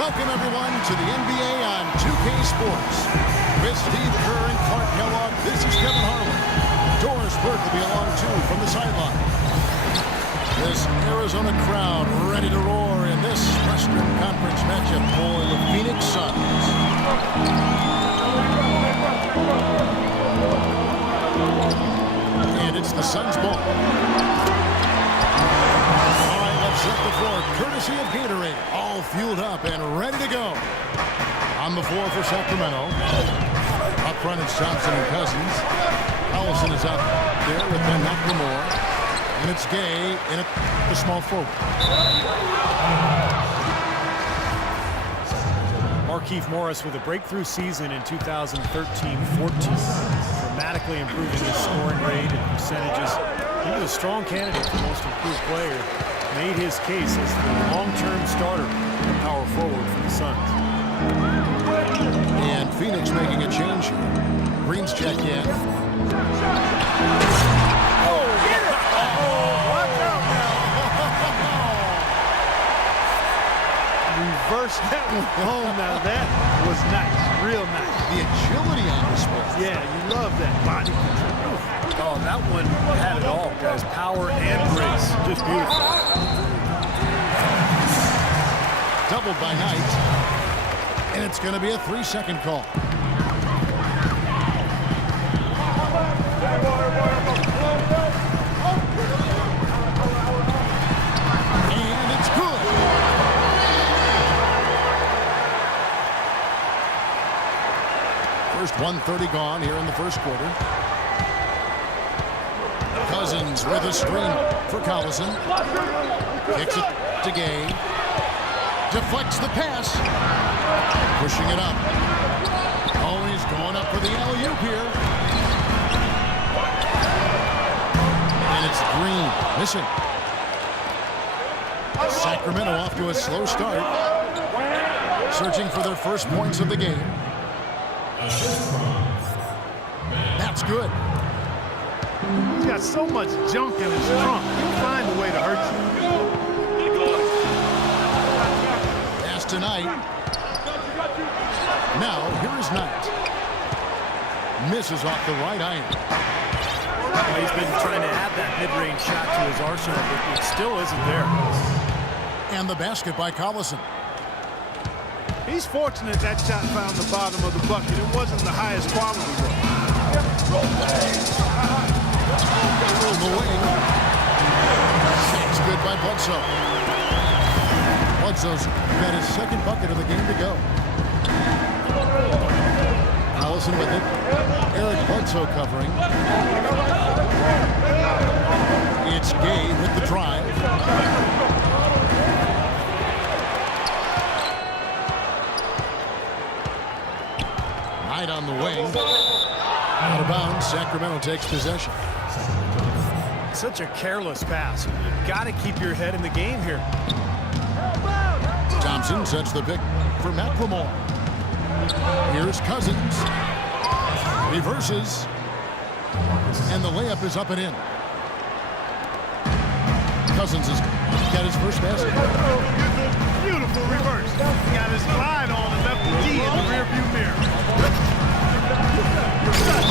Welcome, everyone, to the NBA on 2K Sports. With Steve Kerr and Clark Kellogg, this is Kevin Harlan. Doris Burke will be along, too, from the sideline. This Arizona crowd ready to roar in this Western Conference matchup for the Phoenix Suns. And it's the Suns' ball. All right, let's set the floor, courtesy of Gatorade. All fueled up and ready to go. On the floor for Sacramento. Up front, it's Johnson and Cousins. Allison is out there with Ben McLemore. And it's Gay in the small forward. Markieff Morris with a breakthrough season in 2013-14. Dramatically improving his scoring rate and percentages. He was a strong candidate for most improved player. Made his case as the long-term starter and power forward for the Suns. And Phoenix making a change here. Green's checked in. Reverse that one home. Now that was nice, real nice. The agility on this one. Yeah, you love that body control. Oh, that one had it all, guys. Power and grace. Just beautiful. Doubled by Knight. And it's going to be a 3-second call. And it's good. First 1:30 gone here in the first quarter. Cousins with a screen for Collison. Kicks it to Gay. Deflects the pass. Pushing it up. Oh, he's going up for the alley-oop here. And it's Green missing. Sacramento off to a slow start. Searching for their first points of the game. That's good. He's got so much junk in his trunk. He'll find a way to hurt you. Pass to Knight. Now, here is Knight. Misses off the right iron. Well, he's been trying to add that mid-range shot to his arsenal, but it still isn't there. And the basket by Collison. He's fortunate that shot found the bottom of the bucket. It wasn't the highest quality one. On the wing. It's good by Bledsoe. Bledsoe's got his second bucket of the game to go. Allison with it. Eric Bledsoe covering. It's Gay with the drive. Knight on the wing. Out of bounds. Sacramento takes possession. Such a careless pass. You've got to keep your head in the game here. Thompson sets the pick for McLemore. Here's Cousins. Reverses. And the layup is up and in. Cousins has got his first basket. Beautiful reverse. He got his slide on and left the D in the rearview mirror.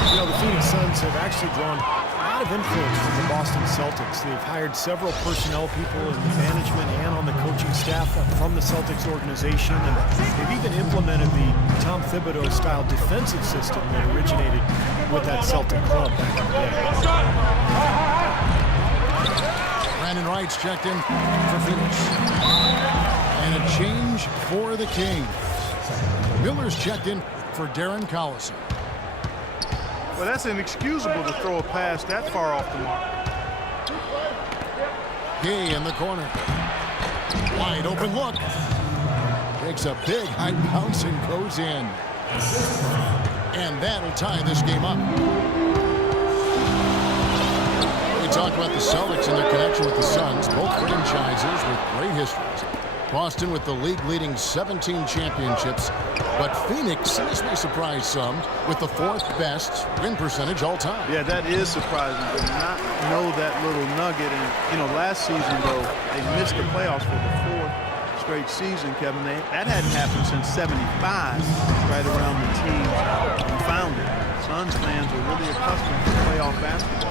You know, the Phoenix Suns have actually drawn a lot of influence from the Boston Celtics. They've hired several personnel people in the management and on the coaching staff from the Celtics organization, and they've even implemented the Tom Thibodeau-style defensive system that originated with that Celtic club back in the day. Brandon Wright's checked in for Phoenix. And a change for the Kings. Miller's checked in for Darren Collison. Well, that's inexcusable to throw a pass that far off the mark. Gay in the corner. Wide open look. Takes a big high bounce and goes in. And that'll tie this game up. We talk about the Celtics and their connection with the Suns, both franchises with great histories. Boston with the league-leading 17 championships, but Phoenix, this may surprise some, with the 4th best win percentage all time. Yeah, that is surprising to not know that little nugget. And, you know, last season, though, they missed the playoffs for the 4th straight season, Kevin. That hadn't happened since '75, right around the team founded. Suns fans are really accustomed to playoff basketball.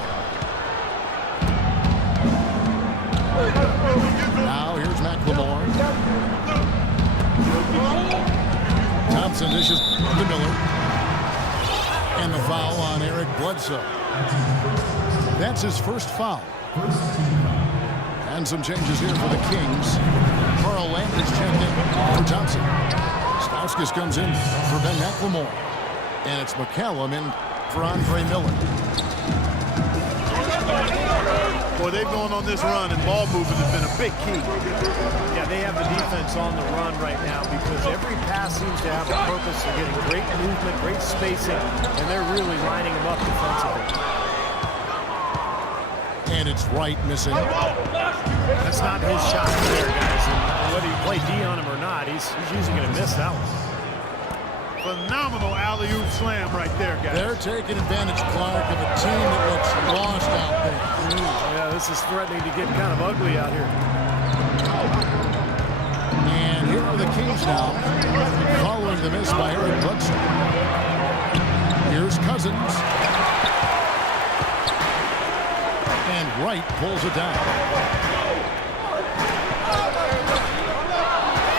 Now here's McLemore. Thompson dishes to Miller. And the foul on Eric Bledsoe. That's his first foul. And some changes here for the Kings. Carl Landry's checked in for Thompson. Stauskas comes in for Ben McLemore. And it's McCallum in for Andre Miller. Boy, they've gone on this run, and ball movement has been a big key. Yeah, they have the defense on the run right now because every pass seems to have a purpose. They're getting great movement, great spacing, and they're really lining them up defensively. And it's Wright missing. That's not his shot there, guys. And whether you play D on him or not, he's usually going to miss that one. Phenomenal alley-oop slam right there, guys. They're taking advantage, Clark, of a team that looks lost out there. Yeah, this is threatening to get kind of ugly out here. And here are the Kings now, following the miss by Eric Bledsoe. Here's Cousins. And Wright pulls it down.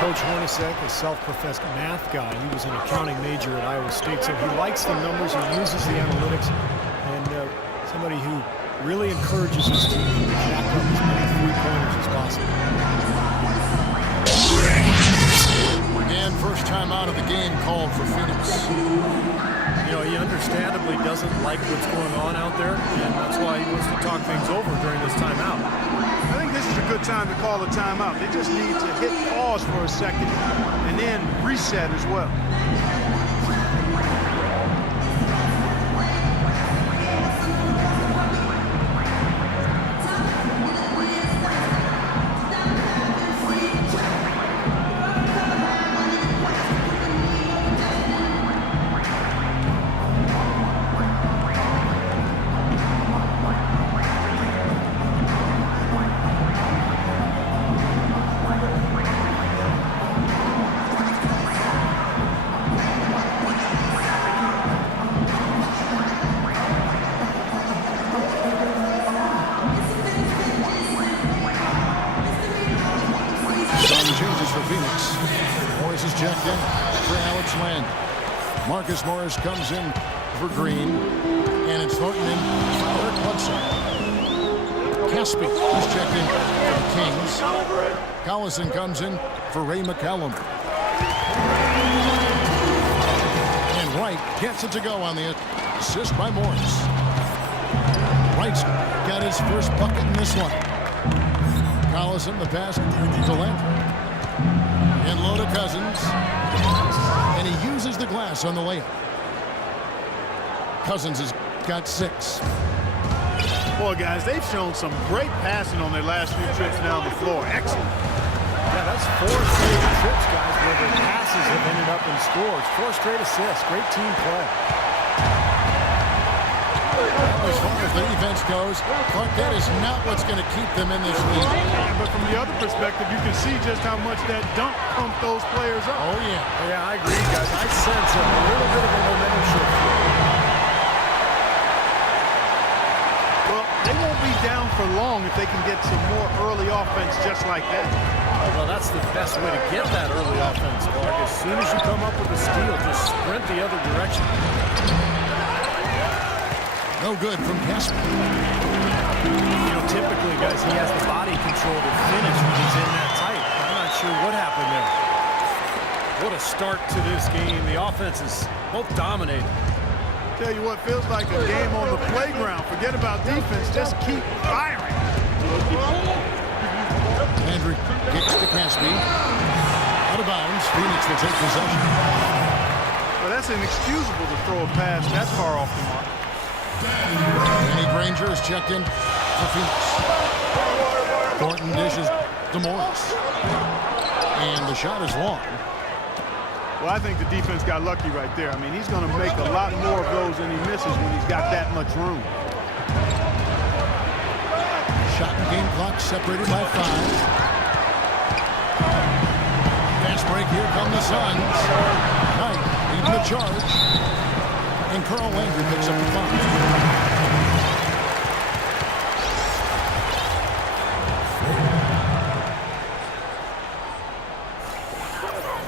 Coach Hornacek, a self-professed math guy, he was an accounting major at Iowa State, so he likes the numbers, he uses the analytics, and somebody who really encourages his team to jack up as many three-pointers as possible. And first time out of the game called for Phoenix. You know, he understandably doesn't like what's going on out there, and that's why he wants to talk things over during this timeout. I think this is a good time to call a timeout. They just need to hit pause for a second and then reset as well. Checked in for Alex Land. Marcus Morris comes in for Green. And it's Thornton in for Eric Bledsoe. Caspi is checked in for the Kings. Collison comes in for Ray McCallum. And Wright gets it to go on the assist by Morris. Wright's got his first bucket in this one. Collison, the pass to Landry. And low to Cousins. And he uses the glass on the layup. Cousins has got 6. Boy, guys, they've shown some great passing on their last few trips down the floor. Excellent. Yeah, that's 4 straight trips, guys, where their passes have ended up in scores. 4 straight assists. Great team play. As far as the defense goes, Clark, that is not what's going to keep them in this league. Yeah, but from the other perspective, you can see just how much that dunk pumped those players up. Oh, yeah. Yeah, I agree, guys. I sense a little bit of a momentum shift. Well, they won't be down for long if they can get some more early offense just like that. Well, that's the best way to get that early offense, Clark. As soon as you come up with a steal, just sprint the other direction. No good from Casper. You know, typically, guys, he has the body control to finish when he's in that tight. I'm not sure what happened there. What a start to this game. The offense is both dominating. Tell you what, feels like a game on the playground. Forget about defense. Just keep firing. Landry gets to Caspi. Out of bounds. Phoenix will take possession. Well, that's inexcusable to throw a pass that far off the mark. Danny Granger is checked in for Phoenix. Thornton dishes to Morris. And the shot is long. Well, I think the defense got lucky right there. I mean, he's going to make a lot more of those than he misses when he's got that much room. Shot and game clock separated by 5. break. Here come the Suns. Knight leading the charge. And Carl Landry picks up the foul.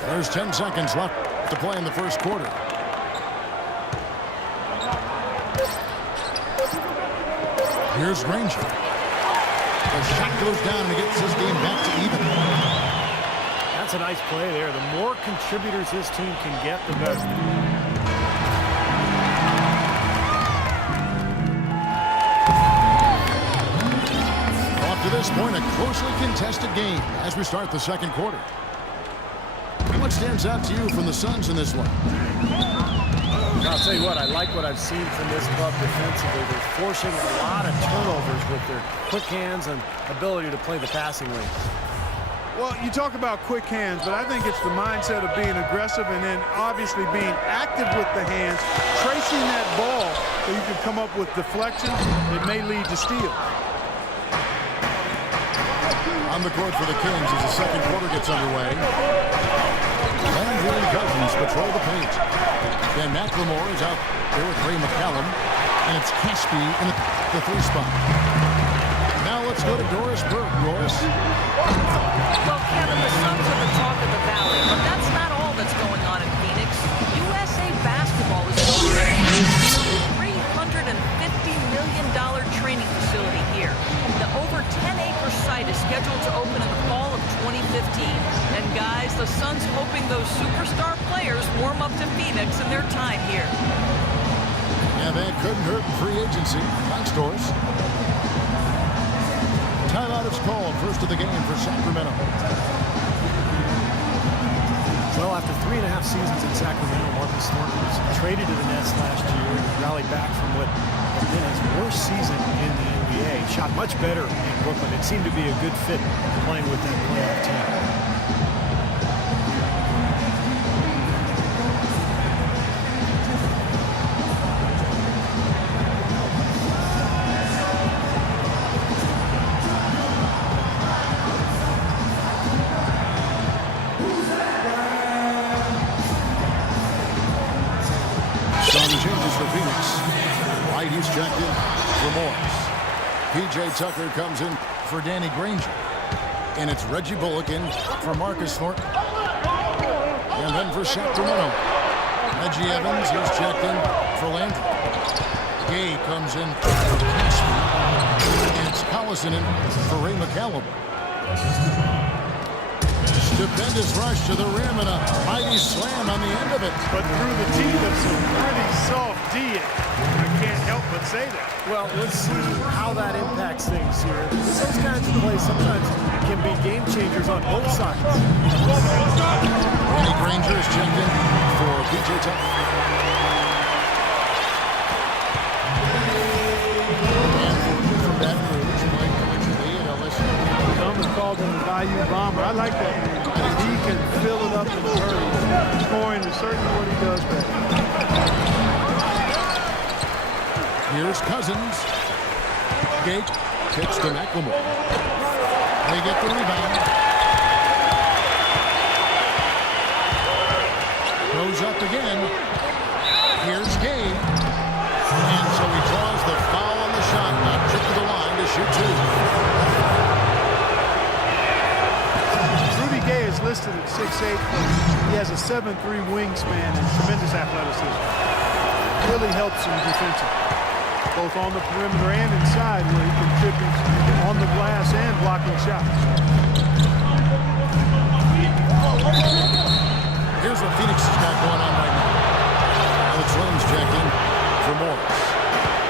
There's 10 seconds left to play in the first quarter. Here's Granger. The shot goes down and gets his game back to even. That's a nice play there. The more contributors this team can get, the better. Up to this point, a closely contested game as we start the second quarter. What stands out to you from the Suns in this one? I'll tell you what, I like what I've seen from this club defensively. They're forcing a lot of turnovers with their quick hands and ability to play the passing lane. Well, you talk about quick hands, but I think it's the mindset of being aggressive and then obviously being active with the hands, tracing that ball so you can come up with deflections that may lead to steals. On the court for the Kings as the second quarter gets underway. Landry and Cousins patrol the paint. Then McLemore is out there with Ray McCallum. And it's Caspi in the three spot. Now let's go to Doris Burke. Doris. Well, Kevin, the Suns are the talk of the valley, but that's not all that's going on in Phoenix. USA Basketball is building a $350 million training facility here. The over 10-acre site is scheduled to open in the fall of 2015. And guys, the Suns hoping those superstar players warm up to Phoenix in their time here. Yeah, that couldn't hurt in free agency. Thanks, Doris. Timeout is called. First of the game for Sacramento. Well, after 3.5 seasons in Sacramento, Marcus Thornton was traded to the Nets last year and rallied back from what had been his worst season in the NBA. Shot much better in Brooklyn. It seemed to be a good fit playing with that playoff team. Changes for Phoenix. White, he's checked in for Morris. P.J. Tucker comes in for Danny Granger. And it's Reggie Bullock in for Marcus Thornton. And then for Sacramento, Reggie Evans, he's checked in for Landry. Gay comes in for Caspi. And it's Collison in for Ray McCallum. Stupendous rush to the rim and a mighty slam on the end of it. But through the teeth of some pretty soft D. I can't help but say that. Well, let's see how that impacts things here. Those kinds of plays sometimes can be game changers on both sides. Danny Granger is checked in for P.J. Tucker. And from Baton Rouge, Mike Lee at LSU. Some have called him the Bayou Bomber. I like that. He can fill it up in a hurry. Scoring is certainly what he does best. Here's Cousins. Gate kicks to McLemore. They get the rebound. Goes up again. Here's Gay. And so he draws the foul on the shot. Not tripped to the line to shoot two. Gay is listed at 6'8". He has a 7'3" wingspan and tremendous athleticism. Really helps him defensively, both on the perimeter and inside, where he contributes on the glass and blocking shots. Here's what Phoenix has got going on right now. Alex Williams checked in for Morris.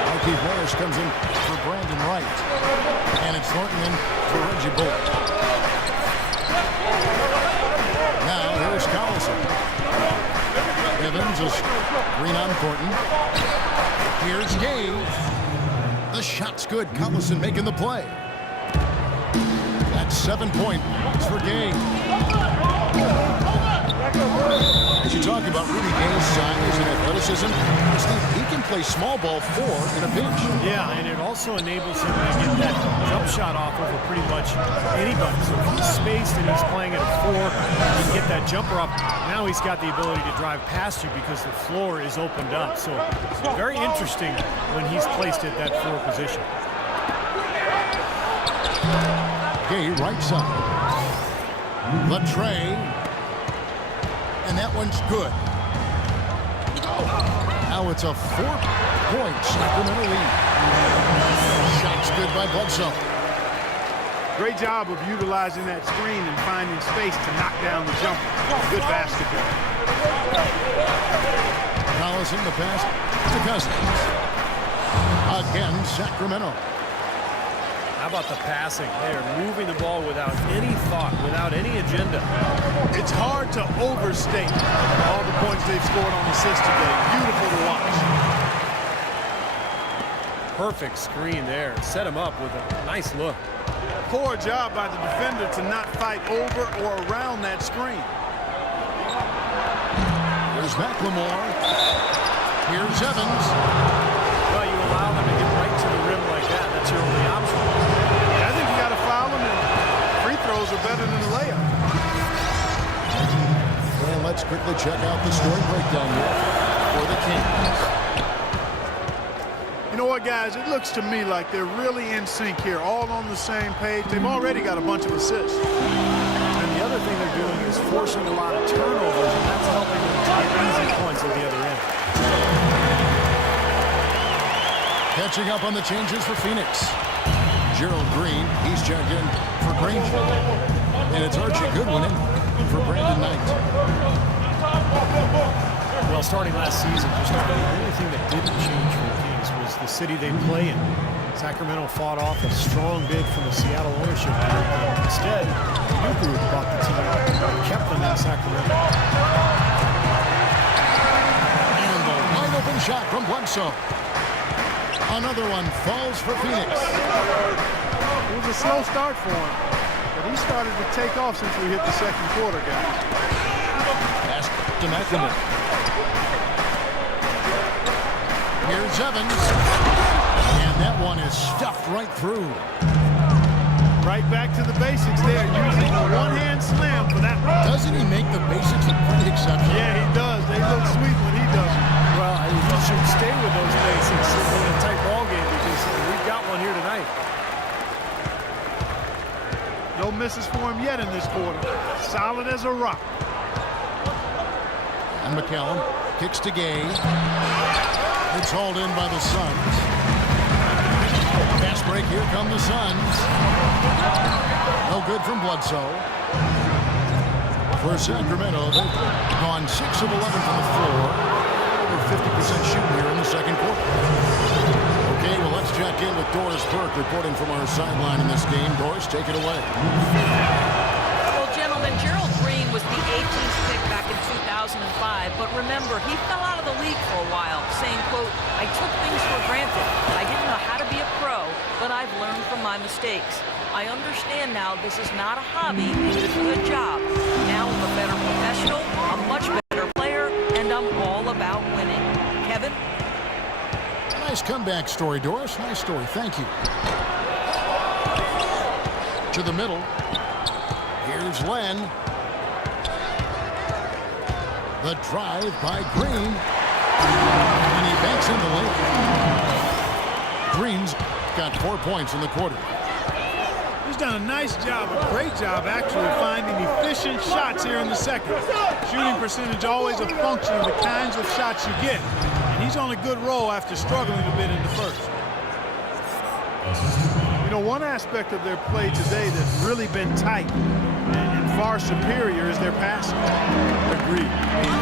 Marquise Morris comes in for Brandon Wright. And it's Thornton in for Reggie Bullock. Now, here's Collison. Evans is green on Thornton. Here's Gay. The shot's good. Collison making the play. That's 7 points for Gay. As you talk about Rudy Gay's size and athleticism, he can play small ball 4 in a pinch. Yeah, and it also enables him to get that jump shot off over pretty much anybody. So if he's spaced and he's playing at a 4, he can get that jumper up. Now he's got the ability to drive past you because the floor is opened up. So very interesting when he's placed at that 4 position. Gay right side. The tray. And that one's good. Now it's a 4-point Sacramento lead. Shot's good by Bledsoe. Great job of utilizing that screen and finding space to knock down the jumper. Good basketball. Collison the pass to Cousins. Again, Sacramento. How about the passing? They are moving the ball without any thought, without any agenda. It's hard to overstate all the points they've scored on assists today. Beautiful to watch. Perfect screen there. Set him up with a nice look. Poor job by the defender to not fight over or around that screen. Here's McLemore. Here's Evans. Well, you allow them to get right to the rim like that. That's your only option. Yeah, I think you got to foul them, and free throws are better than a layup. And let's quickly check out the scoring breakdown here for the Kings. You know what, guys? It looks to me like they're really in sync here, all on the same page. They've already got a bunch of assists. And the other thing they're doing is forcing a lot of turnovers, and that's helping them to get easy points at the other end. Catching up on the changes for Phoenix. Gerald Green, he's checked in for Granger. And it's Archie Goodwin in for Brandon Knight. Well, starting last season, just about the only thing that didn't change for the Kings was the city they play in. Sacramento fought off a strong bid from the Seattle ownership group. Instead, the new group bought the team and kept them in Sacramento. And the wide open shot from Bledsoe. Another one falls for Phoenix. It was a slow start for him, but he started to take off since we hit the second quarter, guys. Pass to McLemore. Here's Evans. And that one is stuffed right through. Right back to the basics there, using a one-hand slam for that one. Doesn't he make the basics look pretty exceptional? Yeah, he does. They look sweet when he does it. Well, you should stay with those basics in a tight ball game because we've got one here tonight. No misses for him yet in this quarter. Solid as a rock. And McCallum kicks to Gay. It's hauled in by the Suns. Fast break, here come the Suns. No good from Bledsoe. For Sacramento, they've gone 6 of 11 from the floor. Over 50% shooting here in the second quarter. Okay, well, let's check in with Doris Burke reporting from our sideline in this game. Doris, take it away. Well, gentlemen, Gerald Green was the 18th pick back in 2005, but remember, he fell out of the league for a while, saying, quote, "I took things for granted. I didn't know how to be a pro, but I've learned from my mistakes. I understand now this is not a hobby, it's a good job. Now I'm a better professional, a much better player, and I'm all about winning." Kevin? Nice comeback story, Doris. Nice story. Thank you. To the middle. Here's Len. The drive by Green. And he banks in the lane. Green's got 4 points in the quarter. He's done a nice job, a great job actually, finding efficient shots here in the second. Shooting percentage always a function of the kinds of shots you get. And he's on a good roll after struggling a bit in the first. You know, one aspect of their play today that's really been tight and far superior is their passing. Agreed. I mean,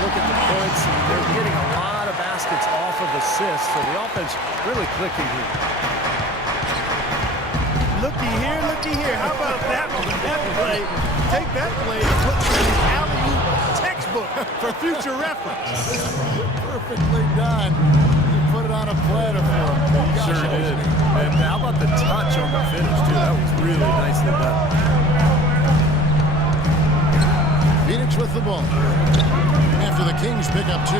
look at the points. They're getting a lot of baskets off of assists, so the offense really clicking here. Looky here. How about that one? That play, take that play and put it in the alley-oop textbook for future reference. Perfectly done. You put it on a platter for him. Gosh, Sure did. And how about the touch on the finish, too? That was really nicely done. Phoenix with the ball. After the Kings pick up 2.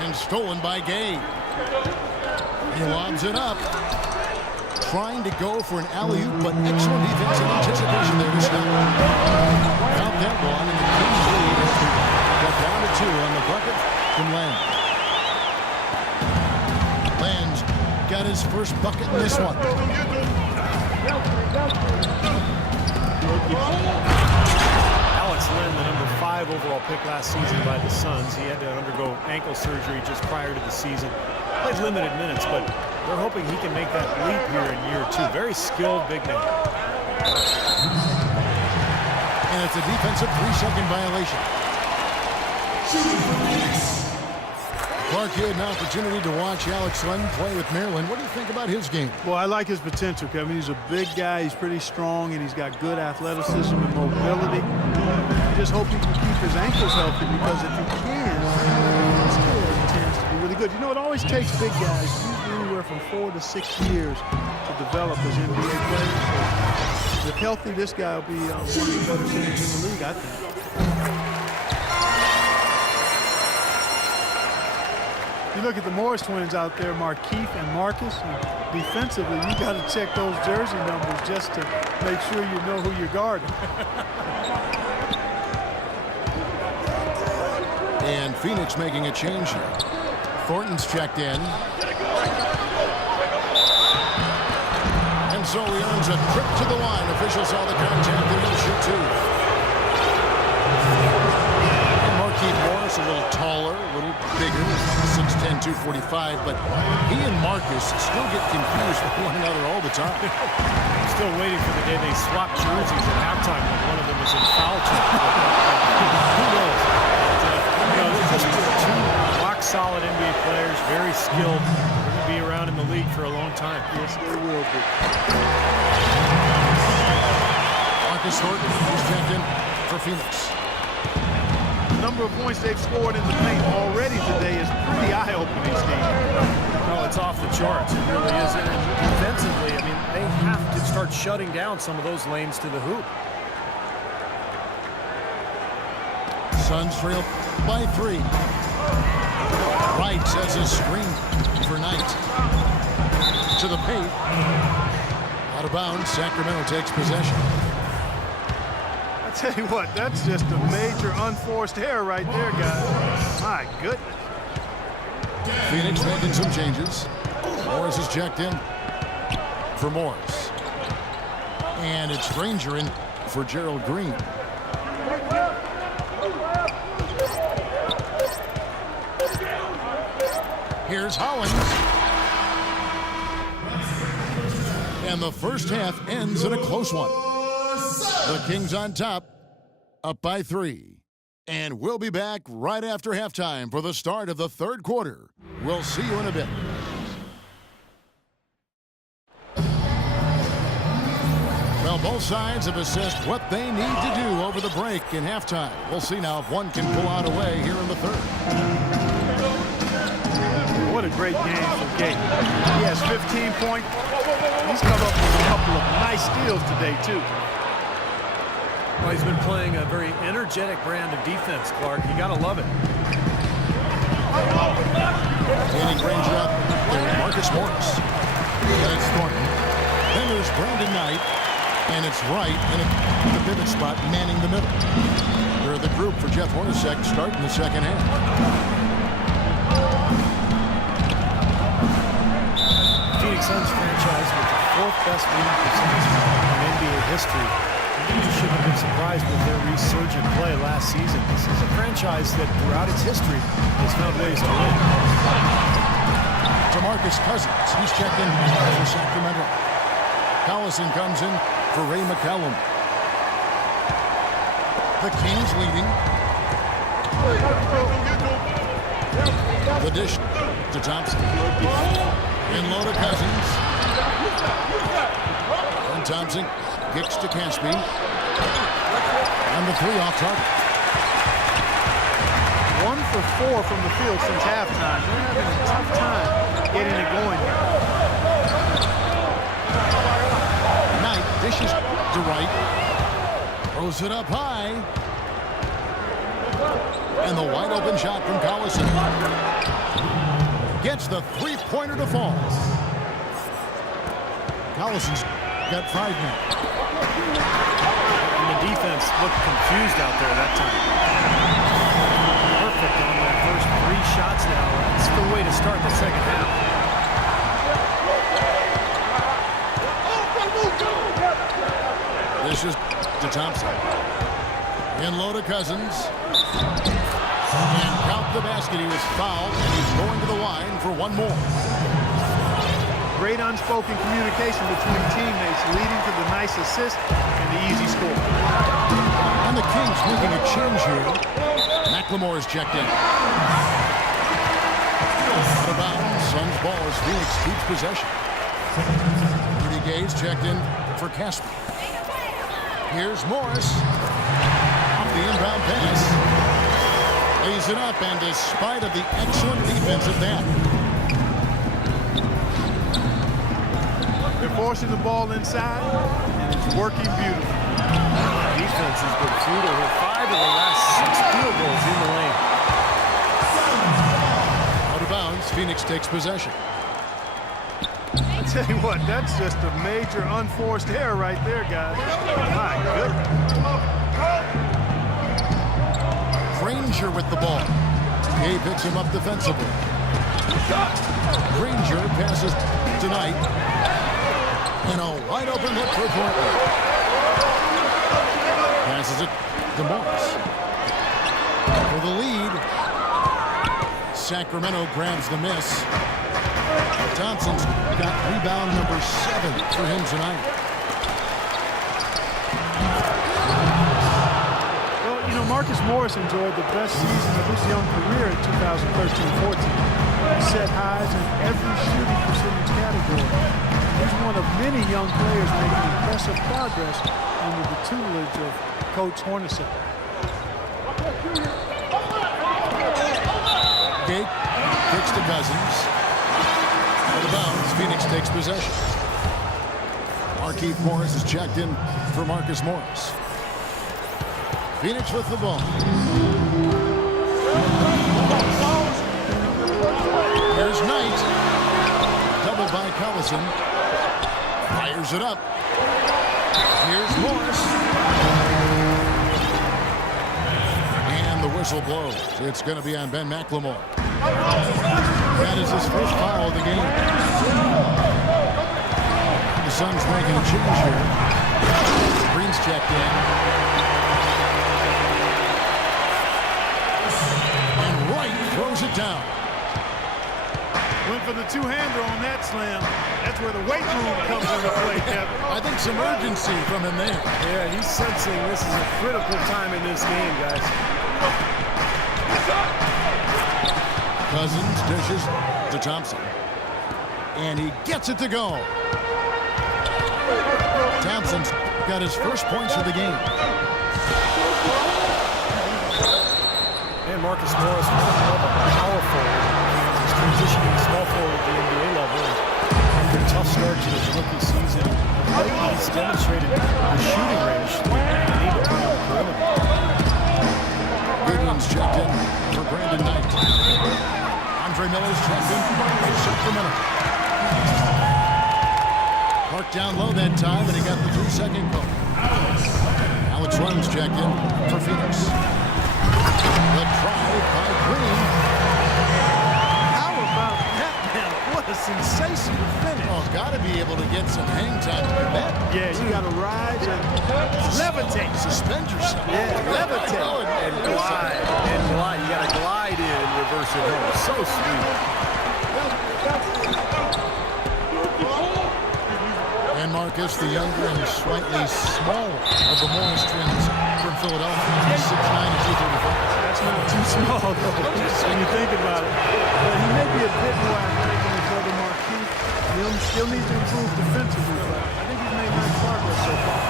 And stolen by Gay. He lobs it up. trying to go for an alley-oop, but excellent defense and anticipation there to stop. Out that one, and the Kings lead as we got down to 2 on the bucket from Land. Land's got his first bucket in this one. Alex Len, the number 5 overall pick last season by the Suns. He had to undergo ankle surgery just prior to the season. Played limited minutes, but they're hoping he can make that leap here in year 2. Very skilled big man. And it's a defensive 3-second violation. Clark, you had an opportunity to watch Alex Len play with Maryland. What do you think about his game? Well, I like his potential, Kevin. He's a big guy. He's pretty strong, and he's got good athleticism and mobility. I just hope he can keep his ankles healthy, because if he can, his skill has a chance to be really good. You know, it always takes big guys usually anywhere from 4 to 6 years to develop as NBA players. So if healthy, this guy will be one of the better centers in the league, I think. You look at the Morris twins out there, Markeith and Marcus. And defensively, you got to check those jersey numbers just to make sure you know who you're guarding. And Phoenix making a change here. Thornton's checked in. And so he earns a trip to the line. Officials saw the contact and he'll shoot 2. And Markeith Morris, a little taller, a little bigger, 6'10", 245, but he and Marcus still get confused with one another all the time. I'm still waiting for the day they swap jerseys at halftime when one of them was in foul trouble. Who knows? They're just 2 rock-solid NBA players, very skilled. They're going to be around in the league for a long time. Yes, they will be. Marcus Thornton is checked in for Phoenix. The number of points they've scored in the paint already today is pretty eye-opening, Steve. No, it's off the charts. It really is. And defensively, I mean, they have to start shutting down some of those lanes to the hoop. Suns trail by 3. Wright has a screen for Knight. To the paint. Out of bounds. Sacramento takes possession. I tell you what, that's just a major unforced error right there, guys. My goodness. Phoenix making some changes. Morris is checked in for Morris. And it's Granger in for Gerald Green. Here's Hollins. And the first half ends in a close one. The Kings on top, up by 3. And we'll be back right after halftime for the start of the 3rd quarter. We'll see you in a bit. Well, both sides have assessed what they need to do over the break in halftime. We'll see now if one can pull out a way here in the 3rd. What a great game for Gate. He has 15 points. He's come up with a couple of nice steals today, too. Well, he's been playing a very energetic brand of defense, Clark. You got to love it. Danny Granger up. There's Marcus Morris. That's Thornton. Then there's Brandon Knight. And it's Wright in the pivot spot, manning the middle. They're the group for Jeff Hornacek starting the second half. Phoenix Suns franchise with the 4th best winning percentage in NBA history. You shouldn't have been surprised with their resurgent play last season. This is a franchise that throughout its history has found ways to win. DeMarcus Cousins, he's checked in for Sacramento. Collison comes in for Ray McCallum. The Kings leading. The dish to Thompson. In low to Cousins. And Thompson kicks to Caspi. And the 3 off target. 1 for 4 from the field since halftime. They're having a tough time getting it going. Knight dishes to Wright. Throws it up high. And the wide open shot from Collison. Gets the 3-pointer to fall. Collison's got 5 men. And the defense looked confused out there that time. Perfect on their first 3 shots now. That's the way to start the second half. This is to Thompson. In low to Cousins. And count the basket. He was fouled, and he's going to the line for 1 more. Great unspoken communication between teammates, leading to the nice assist and the easy score. And the Kings making a change here. McLemore is checked in. Out of bounds. Suns ball as Phoenix keeps possession. Rudy Gay's checked in for Casper. Here's Morris. Off the inbound pass. Lays it up, and despite of the excellent defense at that, they're forcing the ball inside, and it's working beautifully. Defense has been futile with 5 of the last 6 field goals in the lane. out of bounds. Phoenix takes possession. I tell you what, that's just a major unforced error right there, guys. My goodness. Granger with the ball. Gay picks him up defensively. Granger passes tonight. And a wide open look for Portland. Passes it to Morris. For the lead. Sacramento grabs the miss. Thompson's got rebound number 7 for him tonight. Well, you know, Marcus Morris enjoyed the best season of his young career in 2013-14. He set highs in every shooting percentage category. He's one of many young players making impressive progress under the tutelage of Coach Hornacek. Gate kicks to Cousins. Out of bounds, Phoenix takes possession. Markieff Morris is checked in for Marcus Morris. Phoenix with the ball. Here's Knight. Double by Collison. Fires it up. Here's Morris. And the whistle blows. It's going to be on Ben McLemore. That is his first foul of the game. The Suns making a change here. Green's checked in. And Wright throws it down. Went for the two-hander on that slam. That's where the weight room comes into play, Kevin. I think some urgency from him there. Yeah, he's sensing this is a critical time in this game, guys. Cousins dishes to Thompson. And he gets it to go. Thompson's got his first points of the game. And Marcus Morris, powerful. He's transitioning small forward at the NBA level. After a tough start to his rookie season, he's demonstrated the shooting range they need to turn on the perimeter. Goodwin's checked in for Brandon Knight. Andre Miller's checked in for Sacramento. Mark down low that time, and he got the 3-second goal. Alex Runn's checked in for Phoenix. The drive by Green. How about that, man? What a sensational finish. Oh, got to be able to get some hang time to do that. Yeah, you got to rise and levitate. Suspend yourself. Yeah, levitate. And glide. And glide. You got to glide in and reverse it home. So sweet. And Marcus, the younger and slightly smaller of the Morris twins from Philadelphia. He's 6'9" and 235. That's not too small, though, when you think about it. But he may be a bit more athletic than his brother Markieff. He'll still need to improve defensively, but I think he's made nice progress so far.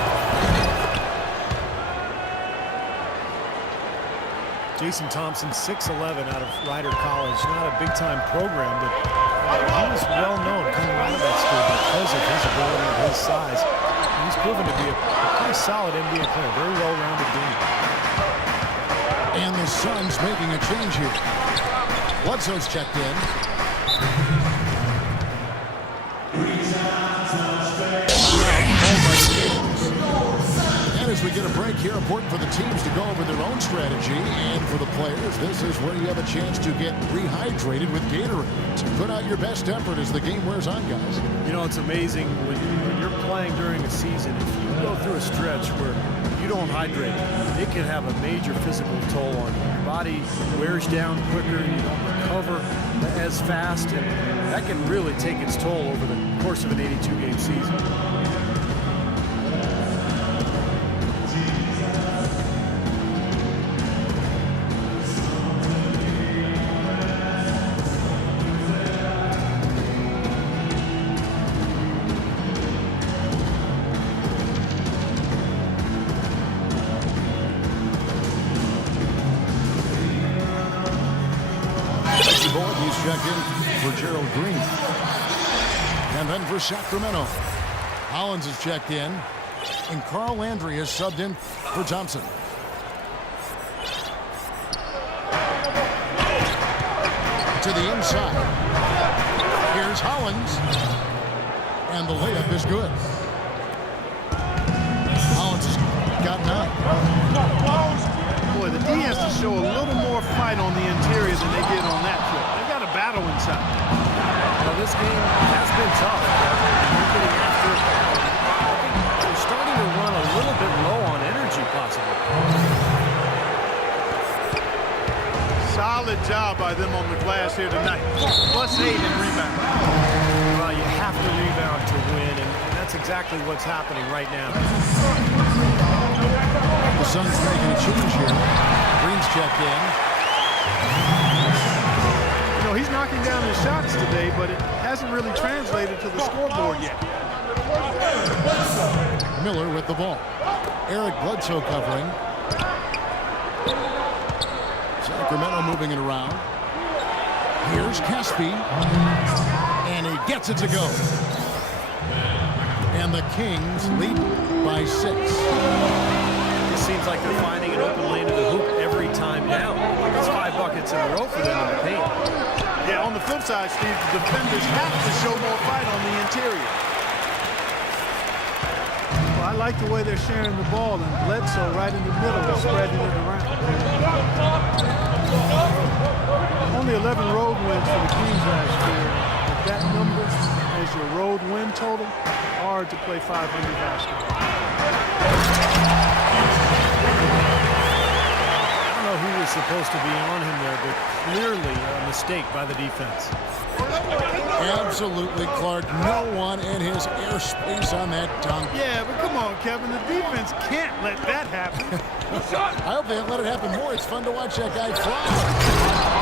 Jason Thompson, 6'11" out of Rider College. Not a big-time program, but he was well-known coming out of that school because of his ability and his size. And he's proven to be a pretty solid NBA player, very well-rounded game. And the Suns making a change here. Bledsoe's checked in. As we get a break here, important for the teams to go over their own strategy, and for the players, this is where you have a chance to get rehydrated with Gatorade. To put out your best effort as the game wears on, guys. You know, it's amazing when you're playing during a season, if you go through a stretch where you don't hydrate, it can have a major physical toll on you. Your body wears down quicker, you don't recover as fast, and that can really take its toll over the course of an 82-game season. He's checked in for Gerald Green. And then for Sacramento, Hollins is checked in, and Carl Landry is subbed in for Thompson. To the inside. Here's Hollins. And the layup is good. Hollins has got 9. Boy, the D has to show a little more fight on the interior than they did on that trip. They got a battle inside. Well, this game has been tough. You're getting after it. They're starting to run a little bit low on energy, possibly. Solid job by them on the glass here tonight. +8 in rebound. Well, you have to rebound to win, and that's exactly what's happening right now. The Suns making a change here. Green's checked in. You know, he's knocking down his shots today, but it hasn't really translated to the scoreboard yet. Miller with the ball. Eric Bledsoe covering. Sacramento moving it around. Here's Caspi. And he gets it to go. And the Kings lead by 6. It seems like they're finding an open lane to the hoop every time down. It's 5 buckets in a row for them in the paint. Yeah, on the flip side, Steve, the defenders have to show more fight on the interior. Well, I like the way they're sharing the ball, and Bledsoe right in the middle is spreading it around. Only 11 road wins for the Kings last year. With that number as your road win total, hard to play 500 basketball. Who was supposed to be on him there, but clearly a mistake by the defense. Absolutely, Clark. No one in his airspace on that dunk. Yeah, but come on, Kevin. The defense can't let that happen. I hope they don't let it happen more. It's fun to watch that guy fly.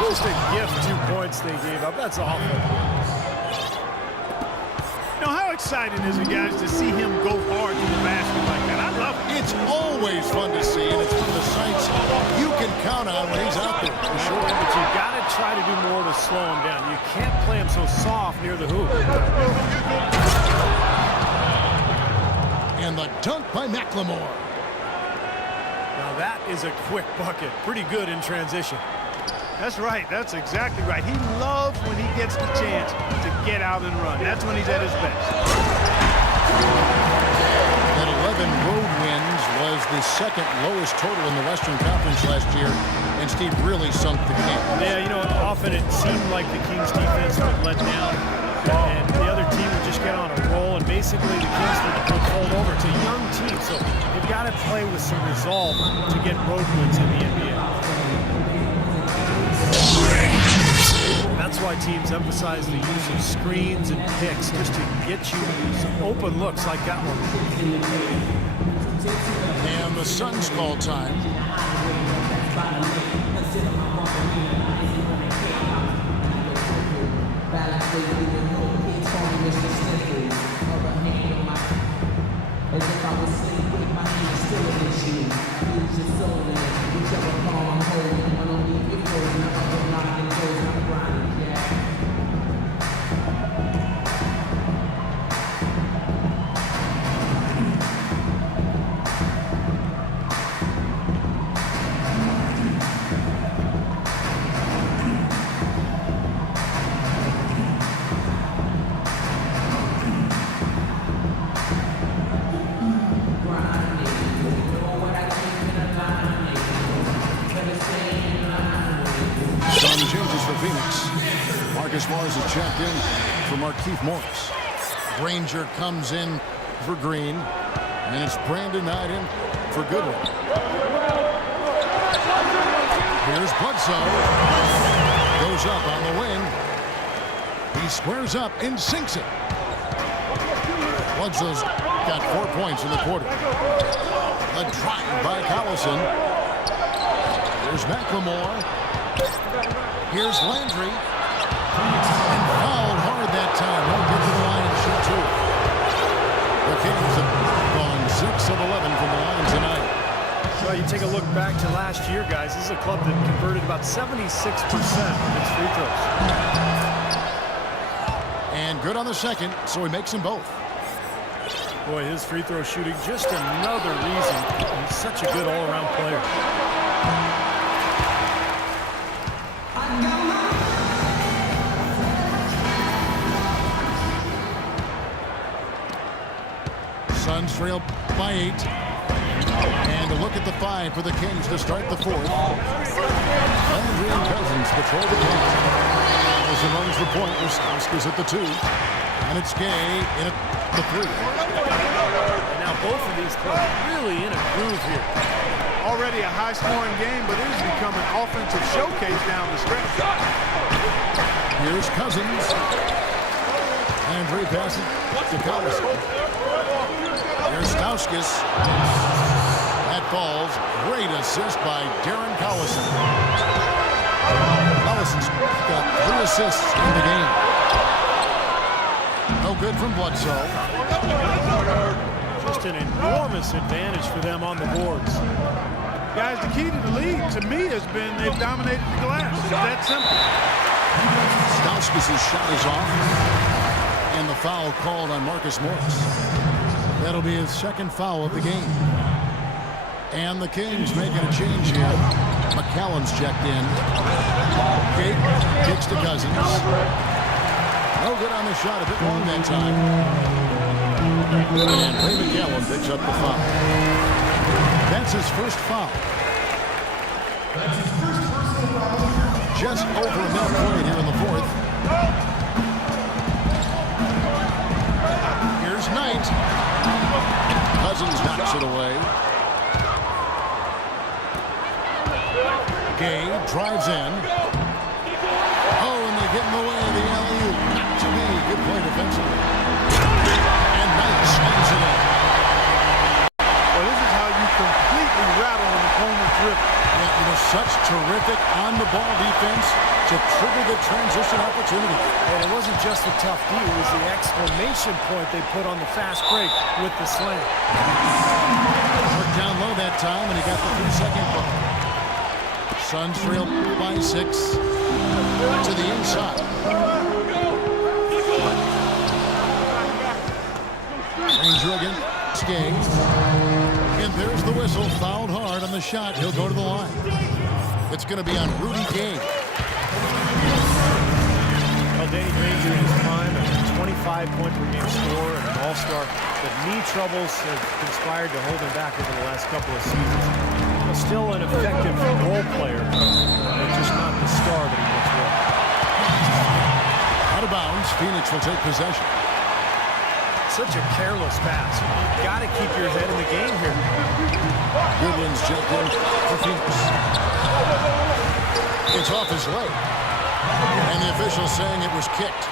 Just a gift, 2 points they gave up. That's awful. Now, how exciting is it, guys, to see him go hard to the basket like that? I love it. It's always fun to see, and it's one of the sights you can count on when he's out there. For sure. But you got to try to do more to slow him down. You can't play him so soft near the hoop. And the dunk by McLemore. Now that is a quick bucket. Pretty good in transition. That's right. That's exactly right. He loves when he gets the chance to get out and run. That's when he's at his best. That 11 road wins was the second lowest total in the Western Conference last year, and Steve really sunk the camp. Yeah, you know, often it seemed like the Kings defense would let down, and the other team would just get on a roll, and basically the Kings would fold over. It's a young team, so they've got to play with some resolve to get road wins in the NBA. That's why teams emphasize the use of screens and picks just to get you some open looks like that one. And the Suns call time. As if I was sitting with my hands still against you. Lose your soul in it. Whichever palm I'm holding. I don't need your phone. I'm knocking toes. I'm grinding, yeah. Rose is checked in for Markieff Morris. Granger comes in for Green. And it's Brandon Knight in for Goodwin. Here's Bledsoe. Goes up on the wing. He squares up and sinks it. Bledsoe's got 4 points in the quarter. A drive by Collison. Here's McLemore. Here's Landry. And fouled hard that time. Won't get to the line and shoot two. The Kings have gone 6 of 11 from the line tonight. Well, you take a look back to last year, guys. This is a club that converted about 76% of its free throws. And good on the second, so he makes them both. Boy, his free throw shooting, just another reason he's such a good all-around player. Suns trail by 8. And a look at the 5 for the Kings to start the fourth. Landry and Cousins patrol the paint. Cousins runs the point. Wiskowski's at the 2. And it's Gay in at the 3. And now both of these clubs really in a groove here. Already a high-scoring game, but it has become an offensive showcase down the stretch. Here's Cousins. Landry passes to Collison. Here's Stauskas. That falls. Great assist by Darren Collison. Collison's got 3 assists in the game. No good from Bledsoe. Just an enormous advantage for them on the boards. Guys, the key to the lead, to me, has been they've dominated the glass. It's that simple. Stauskas' shot is off. And the foul called on Marcus Morris. That'll be his second foul of the game. And the Kings making a change here. McCallum's checked in. Gate kicks to Cousins. No good on the shot. A bit long that time. And Ray McCallum picks up the foul. That's his first foul. Just over a minute played here in the fourth. Here's Knight. Cousins knocks it away. Gay drives in. Oh, and they get in the way of the alley-oop. To me, good play defensively. And Knight slams it in. Well, this is how you completely rattle an opponent's rip. Yeah, you know, such terrific on-the-ball defense to trigger the transition opportunity. And it wasn't just a tough D, it was the exclamation point they put on the fast break with the slam. Worked down low that time, and he got the 3-second ball. Suns trail by 6 to the inside. Granger again. Skate. And there's the whistle. Fouled hard on the shot. He'll go to the line. It's going to be on Rudy Gay. Well, Danny Granger in his prime, a 25-point per game scorer and an all-star, but knee troubles have conspired to hold him back over the last couple of seasons. But still an effective role player, but just not the star that he once was. Out of bounds. Phoenix will take possession. Such a careless pass. You've got to keep your head in the game here. Goodwin's checked in for Phoenix. It's off his leg. And the official saying it was kicked.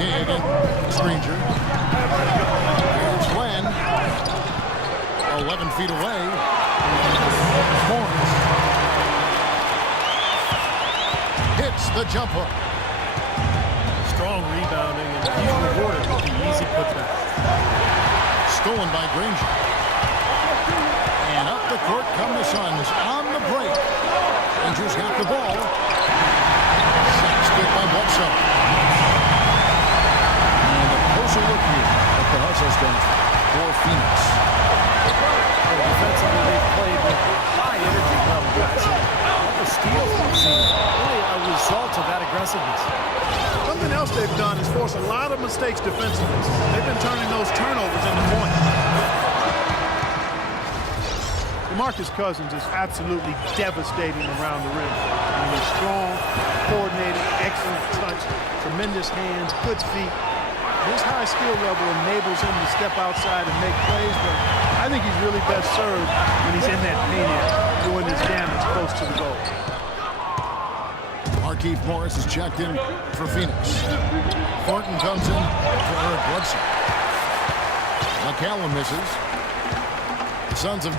Gay again. Granger. Here's Glenn. 11 feet away. Morris hits the jump hook. Strong rebounding, and he's rewarded with the easy putback. Stolen by Granger. And up the court come the Suns on the break. Granger's got the ball. Shot's good by Bledsoe. And a closer look here at the hustle stance for Phoenix. Defensively, they've played with high energy level, guys. All the steals we've seen, really a result of that aggressiveness. Something else they've done is force a lot of mistakes defensively. They've been turning those turnovers into points. DeMarcus Cousins is absolutely devastating around the rim. I mean, he's strong, coordinated, excellent touch, tremendous hands, good feet. His high skill level enables him to step outside and make plays, but I think he's really best served when he's in that paint area doing his damage close to the goal. Markieff Morris is checked in for Phoenix. Thornton comes in for Eric Bledsoe. McCallum misses. The Suns have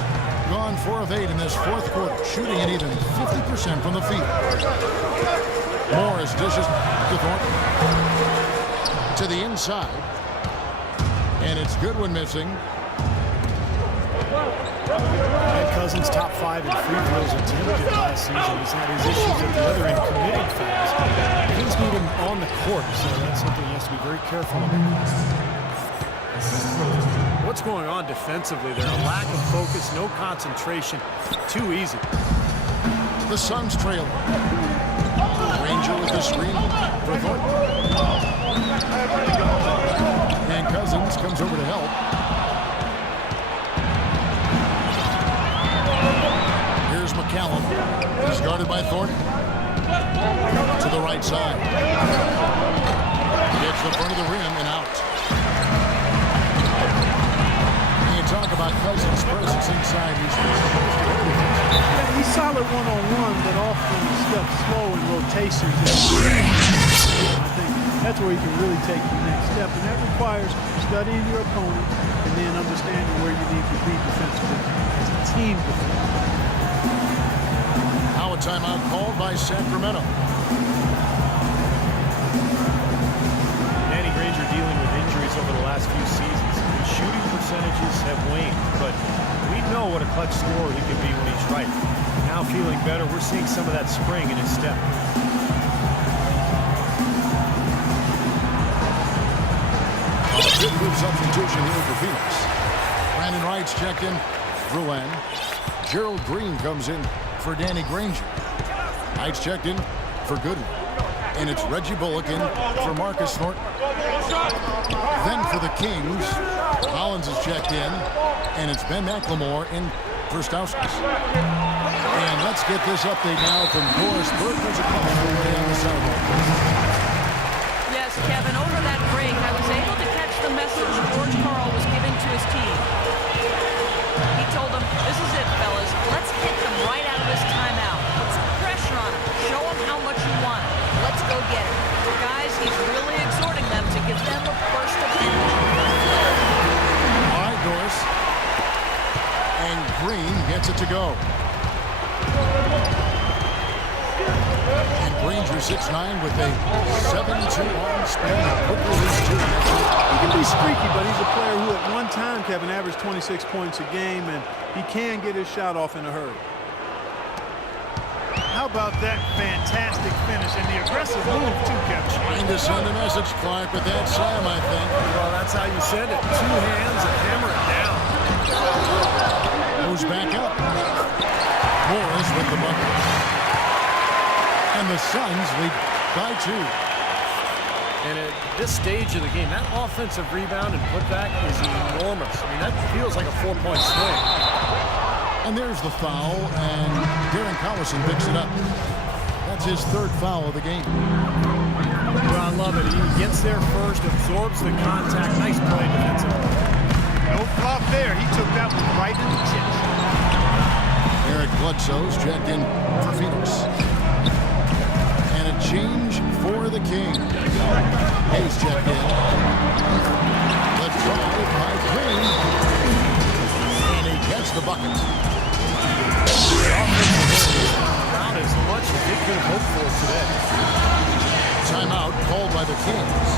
gone 4 of 8 in this fourth quarter, shooting at even 50% from the field. Morris dishes to Thornton. To the inside. And it's Goodwin missing. And Cousins top 5 in free throws attempted last season. He's had his issues at the other end committing fouls. Things need him on the court, so that's something he has to be very careful about. What's going on defensively there? A lack of focus, no concentration. Too easy. The Suns trail. Ranger with the screen for Thornton. And Cousins comes over to help. Here's McCallum. He's guarded by Thornton. To the right side. Gets the front of the rim and out. And you talk about Cousins' presence inside. He's solid one-on-one, but often steps slow in rotations. I think that's where he can really take the next step, and that requires studying your opponent and then understanding where you need to be defensively as a team defender. Now a timeout called by Sacramento. Danny Granger dealing with injuries over the last few seasons. His shooting percentages have waned, but we know what a clutch scorer he can be when he's right. Now feeling better, we're seeing some of that spring in his step. Good move substitution here for Phoenix. Brandon Wright's checked in. Drouin. Gerald Green comes in for Danny Granger. Wright's checked in for Goodwin. And it's Reggie Bullock in for Marcus Thornton. Then for the Kings, Collins is checked in. And it's Ben McLemore in for Stauskas. And let's get this update now from Doris Burke. There's a call away on the sideline. Yes, Kevin, over that break, I was able to catch the message George Karl was giving to his team. He told them, this is it, fellas. Let's hit them right out of this timeout. Put some pressure on them. Show them how much you want it. Let's go get it. Guys, he's really exhorting them to give them a burst of energy. All right, Doris. And Green gets it to go. And Granger 6'9" with a 7-2 arm spin. He can be streaky, but he's a player who at one time, Kevin, averaged 26 points a game, and he can get his shot off in a hurry. How about that fantastic finish and the aggressive move, too, Kevin? Trying to send a message, Clark, with that slam, I think. Well, that's how you send it. 2 hands and hammer it down. Moves back up. Morris with the bucket. And the Suns lead by 2. And at this stage of the game, that offensive rebound and putback is enormous. I mean, that feels like a 4-point swing. And there's the foul, and Darren Collison picks it up. That's his 3rd foul of the game. Well, I love it. He gets there first, absorbs the contact. Nice play defensively. No flop there. He took that one right in the chest. Eric Bledsoe's checked in for Phoenix. And a change for the Kings. Hayes checked in. The drive by Green. And he gets the bucket. About as much as they could hope for today. Timeout called by the Kings.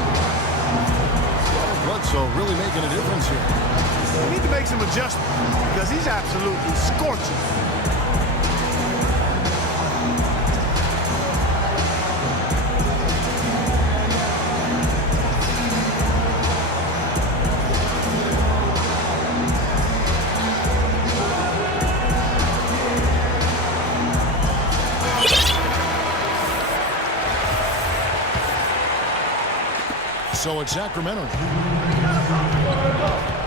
Bledsoe really making a difference here. We need to make some adjustments because he's absolutely scorching. So it's Sacramento.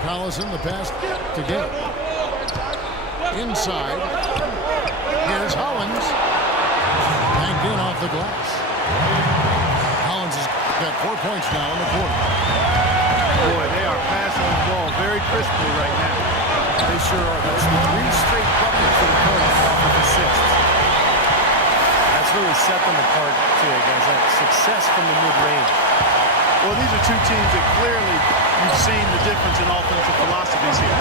Collison the pass to Gay. inside. Here's Hollins. Banked in off the glass. Hollins has got 4 points now in the quarter. Boy, they are passing the ball very crisply right now. They sure are. That's 3 straight buckets for the Colts off of the 6th. That's really set them apart today, guys. That success from the mid-range. Well, these are two teams that clearly you've seen the difference in offensive philosophies here.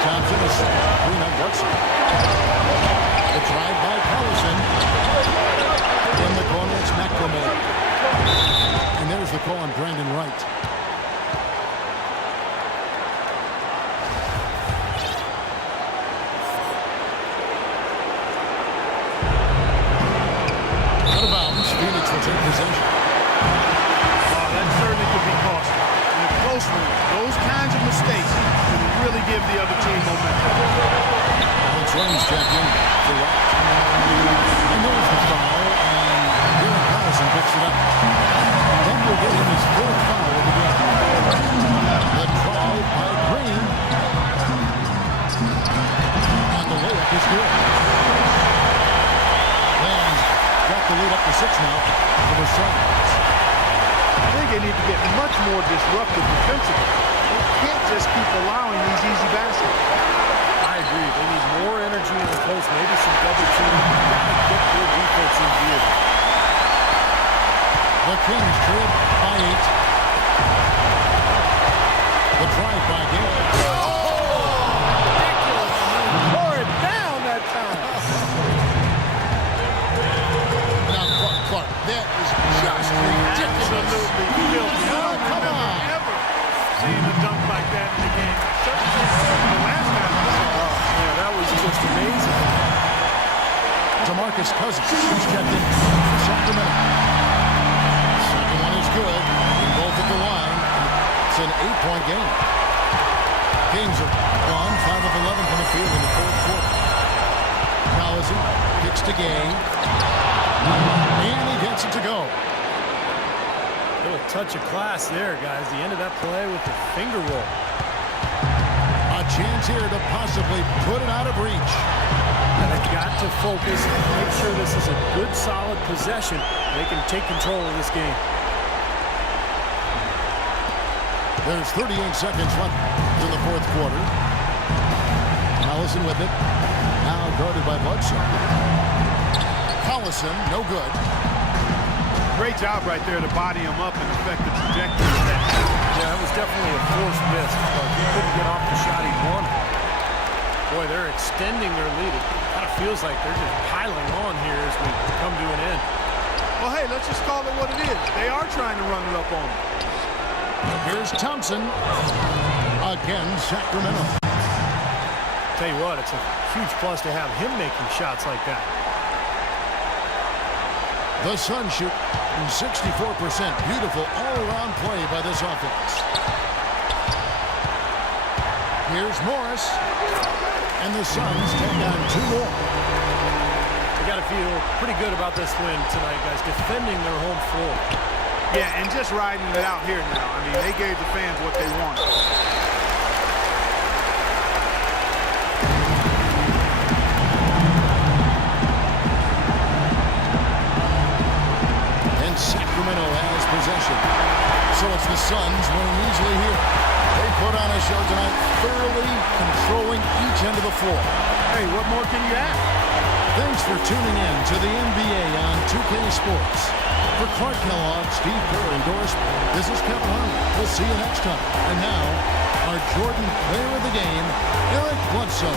Thompson is clean up Woodson. The drive by Collison. In the corner, it's McLemore. And there's the call on Brandon Wright. Out of bounds, Phoenix will take possession. That certainly could be costly. In a close one, those kinds of mistakes can really give the other team momentum. Alex Raines checked in for Wright. And there's the foul, and Darren Collison picks it up. That will get him his 4th foul of the game. The drive by Green. And the layup is good. And got the lead up to 6 now for the Suns. I think they need to get much more disruptive defensively. They can't just keep allowing these easy baskets. I agree. They need more energy in the post, maybe some double teaming. You've got to get good defense in gear. The Kings trail by 8. The drive by Gale. Tore it down that time. Now, Clark, that is just ridiculous. Absolutely filthy. I don't Come remember on. ever seeing a dunk like that in the game. Certainly the last time I saw it. Yeah, that was just amazing. DeMarcus Cousins, he's checked in. Sacramento. Second one is good. They're both at the line. It's an 8-point game. Kings are gone 5 of 11 from the field in the 4th quarter. Collison kicks to Gay. And he gets it to go. Little touch of class there, guys. The end of that play with the finger roll. A chance here to possibly put it out of reach. And they've got to focus and make sure this is a good, solid possession. They can take control of this game. There's 38 seconds left in the 4th quarter. Collison with it. Now guarded by Bledsoe. Collison, no good. Great job right there to body him up and affect the trajectory of that. Yeah, that was definitely a forced miss. But he couldn't get off the shot he wanted. Boy, they're extending their lead. It kind of feels like they're just piling on here as we come to an end. Well, hey, let's just call it what it is. They are trying to run it up on them. Here's Thompson. Again, Sacramento. Tell you what, it's a huge plus to have him making shots like that. The Suns shoot 64%. Beautiful all-around play by this offense. Here's Morris. And the Suns take on 2 more. They got to feel pretty good about this win tonight, guys. Defending their home floor. Yeah, and just riding it out here now. I mean, they gave the fans what they wanted. And Sacramento has possession. So it's the Suns winning easily here. They put on a show tonight, thoroughly controlling each end of the floor. Hey, what more can you ask? Thanks for tuning in to the NBA on 2K Sports. For Clark Kellogg, Steve Kerr, and Doris, this is Kevin Harlan. We'll see you next time. And now, our Jordan player of the game, Eric Bledsoe.